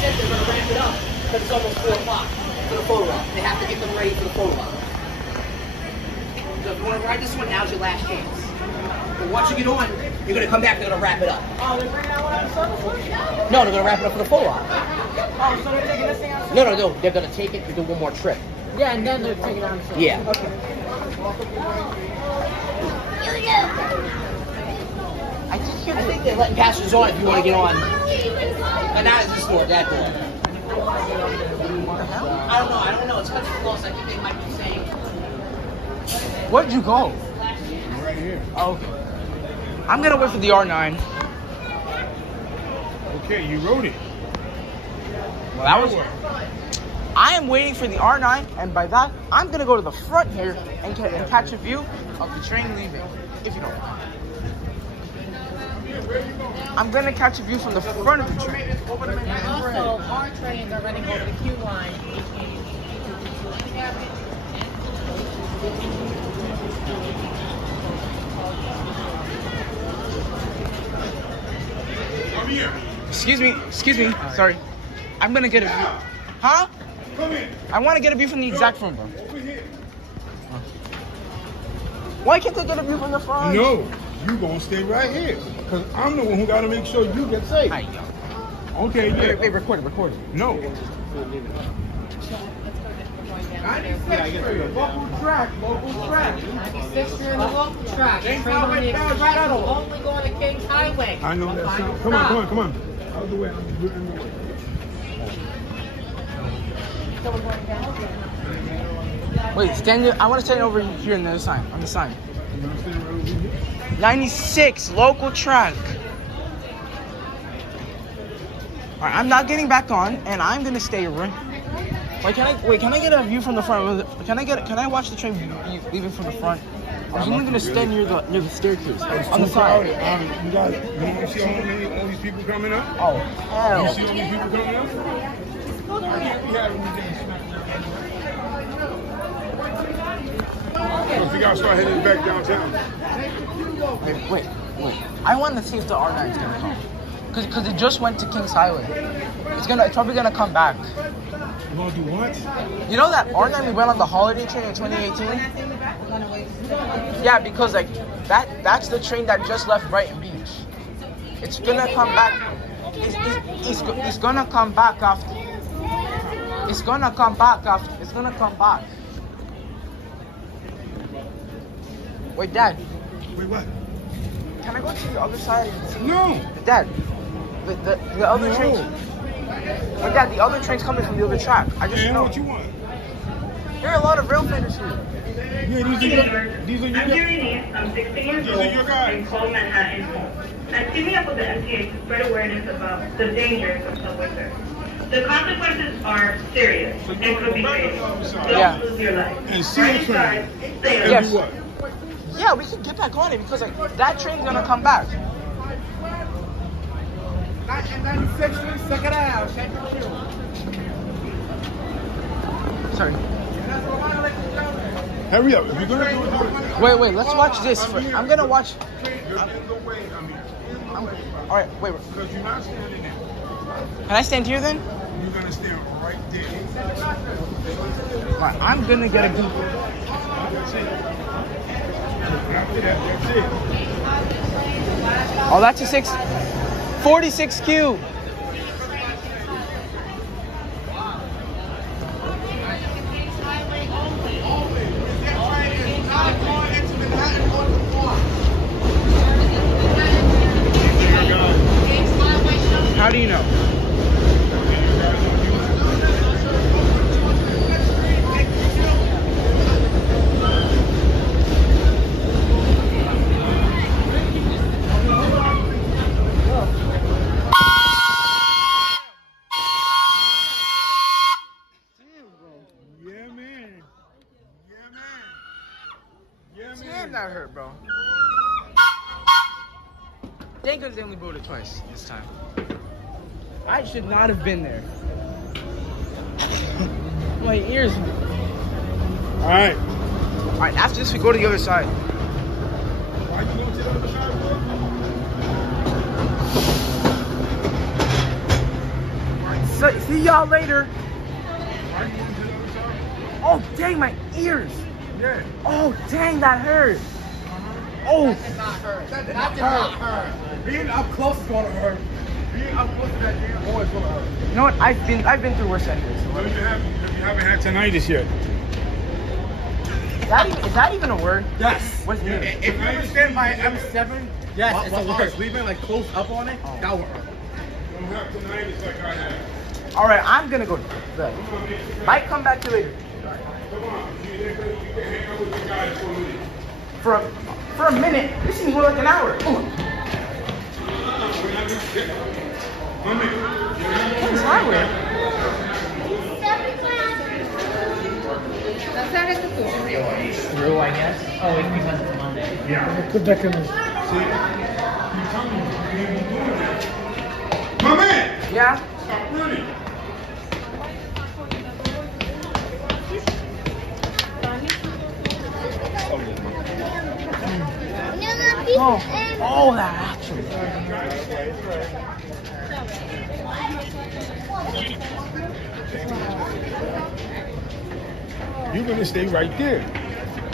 said they're going to ramp it up because it's almost 4 o'clock for the photo op. They have to get them ready for the photo op. So if you want to ride this one, now's your last chance. But once you get on, you're going to come back, they're going to wrap it up. Oh, they're bringing out one out of service? No, they're going to wrap it up for the photo op. Oh, so they're taking this thing out? No, they're going to take it and do one more trip. Yeah, and then they're taking it out of service. Yeah. Okay. I think they're letting passengers on if you want to get on. And not this door, that door. I don't know. It's because it's close. I think they might be saying. Where'd you go? Right here. Oh, okay. I'm gonna wait for the R9. Okay, you wrote it. Well, that was. I am waiting for the R9, and by that, I'm gonna go to the front here and catch a view of the train leaving, if you don't mind. I'm gonna catch a view from the front of the train. And also, our trains are running over the Q line. Come here. Excuse me, sorry. I'm gonna get a view. Huh? Come in. I want to get a view from the exact front, bro. Over here. Why can't they get a view from the front? No, you gonna stay right here. Because I'm the one who gotta make sure you get safe. Hi, yo. Okay, yeah. Wait, record it. No. Local track. 96, you're in the local track. Train on the express will only go on the Kings Highway. I know that sound. Come on. Out of the way. I'm in the way. So we're going down. Wait, stand there. I want to stand over here on the sign. 96 local track. All right, I'm not getting back on, and I'm gonna stay right. Can I get a view from the front? Can I watch the train leaving from the front? I'm only gonna stand near the staircase on the side. You want to see all these people coming up? Oh hell! You see all these people coming up? So if you gotta start heading back downtown. Wait. I want to see if the R9 is gonna come. Cause it just went to Kings Highway. It's probably gonna come back. You wanna do what? You know that R9 we went on the holiday train in 2018? Yeah, because like that's the train that just left Brighton Beach. It's gonna come back. It's gonna come back after. It's gonna come back. Wait, Dad. Wait, what? Can I go to the other side and see? No. Dad, the other trains. But Dad, the other train's coming from the other track. I just know. What you want? There are a lot of rail fighters here. Yeah, these are your I'm Denise. I'm 16 years These old. are your guys. In Cold Manhattan home. I'm teaming up with the MTA to spread awareness about the dangers of subway service. The consequences are serious and could be fatal. Don't lose your life. And see Right the train. inside, stay And Yes. do what? Yeah, we can get back on it because like that train's gonna come back. 96, check it out. Check your shoe. Sorry. Hurry up. If you're gonna do it. Wait, let's watch this first. I'm gonna watch. You're in the way. All right, wait. Because you're not standing there. Can I stand here then? You're gonna stand right there. All right, I'm gonna get a view. That's it. After that, that's it. Oh, that's a 46Q. How do you know? Damn, that hurt, bro. Thank goodness they only blew it twice this time. I should not have been there. My ears. Alright. Alright, after this we go to the other side. Why you going to the other side, bro? See y'all later. Oh, dang, my ears. Yeah. Oh, dang, that hurt. Oh. That did not hurt. That did not hurt. Being up close is gonna hurt. Being up close to that damn boy is gonna hurt. You know what? I've been through worse than this. What do you have? You haven't had tinnitus yet. Is that even a word? Yes. What's it mean? If you understand my M7, yes, While it's a I word. was sleeping, like close up on it, that would hurt. You don't have tinnitus like I have. All right, I'm gonna go to bed. Might come back to you later. Come on. You can hang out with the guys for a minute. For a minute. This seems more like an hour. Ooh. What's wrong with it? True, I guess. Oh, it's because it's Monday. Yeah. Put back in the... My man! Yeah? Stop running. Oh, that actually. You're gonna stay right there.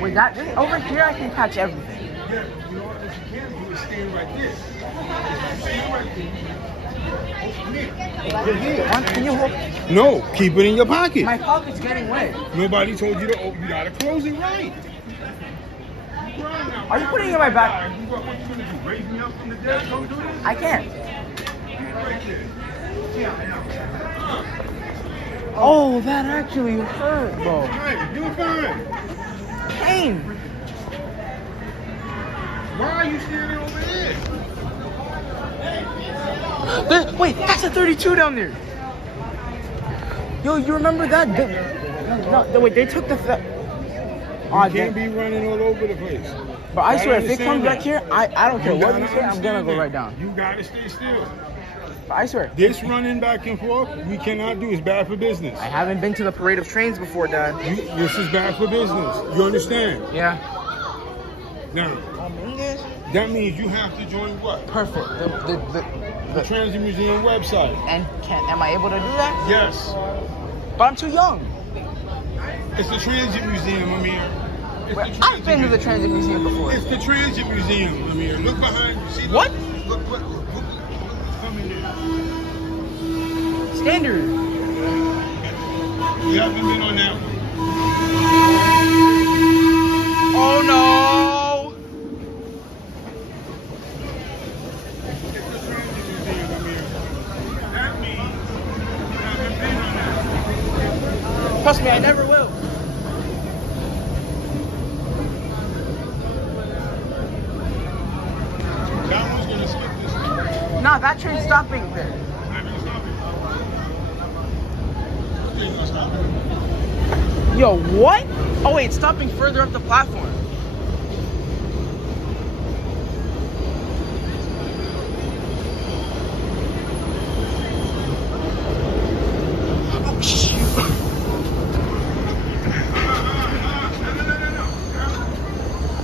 Wait, over here I can catch everything. Yeah, you know what you can do is stand right there. Stand right there. Can you hold? No, keep it in your pocket. My pocket's getting wet. Nobody told you to open. You gotta close it right. Are you putting it in my back? What you gonna do? Raise me up from the dead? Don't do this. I can't. Right there. Oh, that actually hurt, bro. Fine, you're fine. Pain. Why are you standing over there? Wait, that's a 32 down there. Yo, you remember that? No, wait, they took the. You can't be running all over the place. But I swear, if it understand comes that. back here, I don't care You what gotta you say, I'm gonna understand go that. right down. You gotta stay still. But I swear. This running back and forth, we cannot do. It's bad for business. I haven't been to the parade of trains before, Dad. This is bad for business. You understand? Yeah. Now, that means you have to join what? Perfect. The Transit Museum website. And am I able to do that? Yes. But I'm too young. It's the Transit Museum, Amir. I've been to the Transit Museum before. It's the Transit Museum, Amir. Look behind you. See, What? Look. Come in there. Standard. You haven't been on that one. Oh no! It's the Transit Museum, Amir. That means you haven't been on that. Trust me, I never will. That one's gonna skip this one. Nah, that train's stopping there. Not gonna stop it. It's gonna stop it. Yo, what? Oh wait, it's stopping further up the platform. Oh shoot.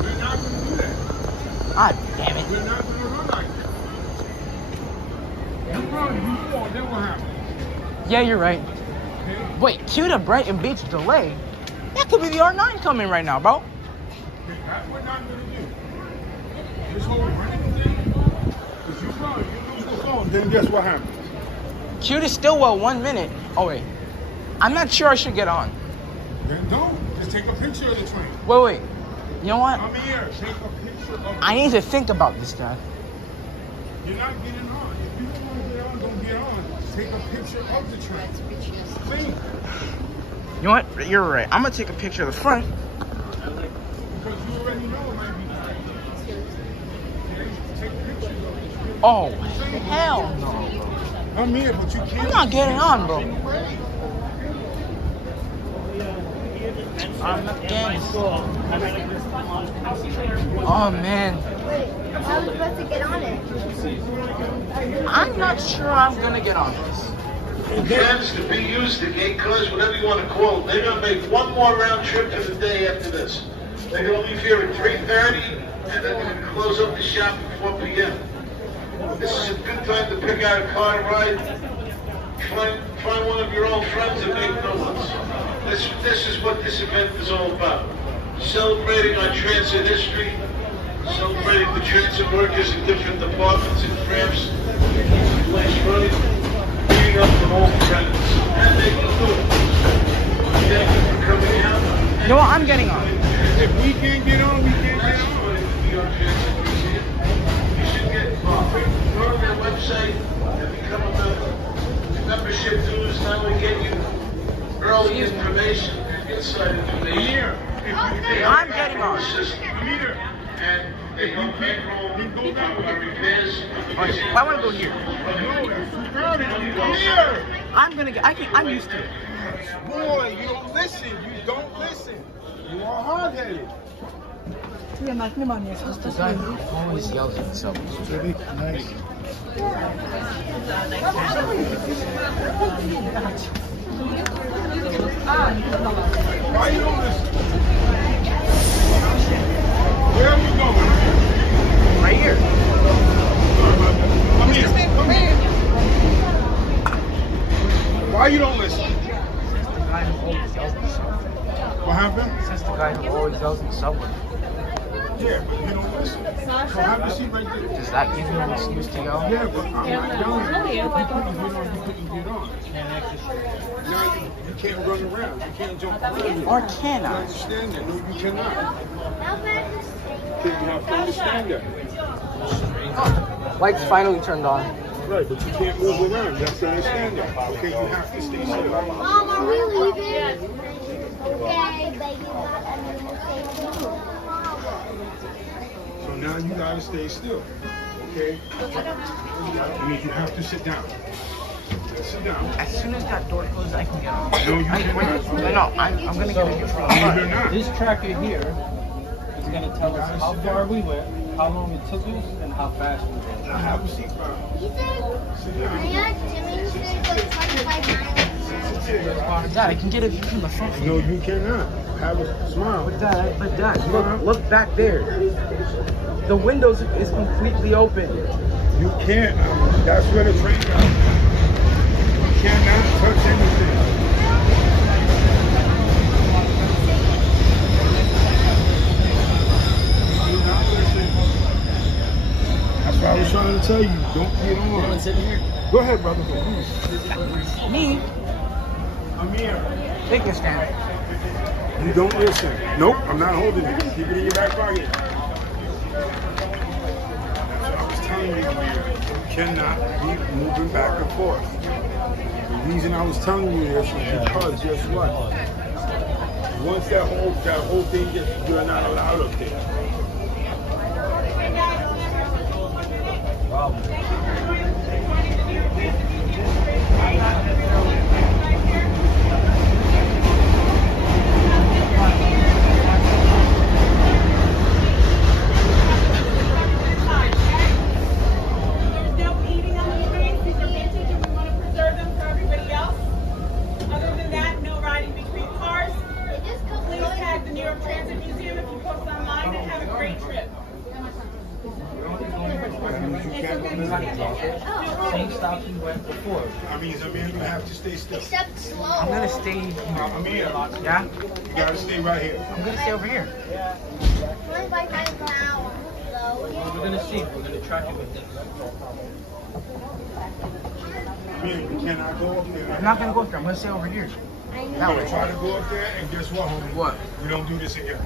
We're not gonna do that. Ah, damn it. We're not gonna run like that. You run, you fall, then what happens? Yeah, you're right. Okay? Wait, cue to Brighton Beach delay? That could be the R9 coming right now, bro. That's what I'm gonna do. This whole running thing, if you run, you lose the phone, then guess what happens? Cue to Stillwell 1 minute. Oh wait, I'm not sure I should get on. Then don't. Just take a picture of the train. Wait. You know what? Come here, take a picture of I need to think about this, Dad. You're not getting on. If you don't want to get on, don't get on. Take a picture of the train. Think. You know what? You're right. I'm gonna take a picture of the front. Because you already know it might be tight. Okay? Take pictures of it. Oh, hell no. I'm here, but you can't. I'm not getting on, bro. I'm not getting. Oh man. How are you supposed to get on it? I'm not sure I'm gonna get on this. Cabs, the BUs, the gate cars, whatever you want to call them, they're going to make one more round trip to the day after this. They're going to leave here at 3:30, and then they're going to close up the shop at 4 p.m. This is a good time to pick out a car to ride. Find one of your old friends and make new ones. This is what this event is all about. Celebrating our transit history, celebrating the transit workers in different departments and crafts, place money, meeting up with old friends, and making new ones. Thank you for coming out. You know what? I'm getting on. If we can't get on, we can't get on. You should get involved. Go to their website and become a member. Membership dues not only get you early information and inside information. I'm getting on. And they help bankroll our repairs. I want to go here. I'm used to it. Boy, you don't listen. You don't listen. You are hard-headed. The guy who always yells at himself. Nice. Why you don't listen? Where are you going? Right here. Come here. Come here. Why you don't listen? The guy who always yells at himself. What happened? Since the guy who always yells at himself. Yeah, but you don't listen. So have a seat right there. Does that give you an excuse to yell? Yeah, but I'm not yelling. You couldn't get on. Now you can't run around. You can't jump around. Or can You I? understand that? No, you cannot. You have to understand that. Lights finally turned on. Right, but you can't move around. You have to understand that. Okay, you have to stay still. Mom, are we leaving? Okay, baby, I'm gonna stay too. So now you gotta stay still. Okay? That means you have to sit down. Sit down. As soon as that door closes, I can get on. No, you I'm gonna get in here from the No, front. you're not. This tracker here is going to tell us how far we went, how long it took us, and how fast we went. Now have a seat, bro. Sit down. Dad, I can get a view from the front. No, you cannot. Have a smile. But Dad, look back there. The windows is completely open. You can't. That's where the train goes. You cannot touch anything. That's what I was trying to tell you. Don't get on. Sitting here. Go ahead, brother. Me? I'm here. Take your stand. You don't listen. Nope, I'm not holding it. Keep it in your back pocket. I was telling you, you cannot be moving back and forth. The reason I was telling you this is because, guess what? Once that whole thing gets, you're not allowed up there. Same stops we went before. I mean, you have to stay still. Except slow. I'm gonna stay. Amir, Yeah? you gotta stay right here. I'm gonna stay over here. 25 miles an hour. We're going to see. We're going to track it with this. Amir, you cannot go up there. I'm not gonna go up there. I'm gonna stay over here. I know. That way. Try to go up there, and guess what, homie? What? We don't do this again.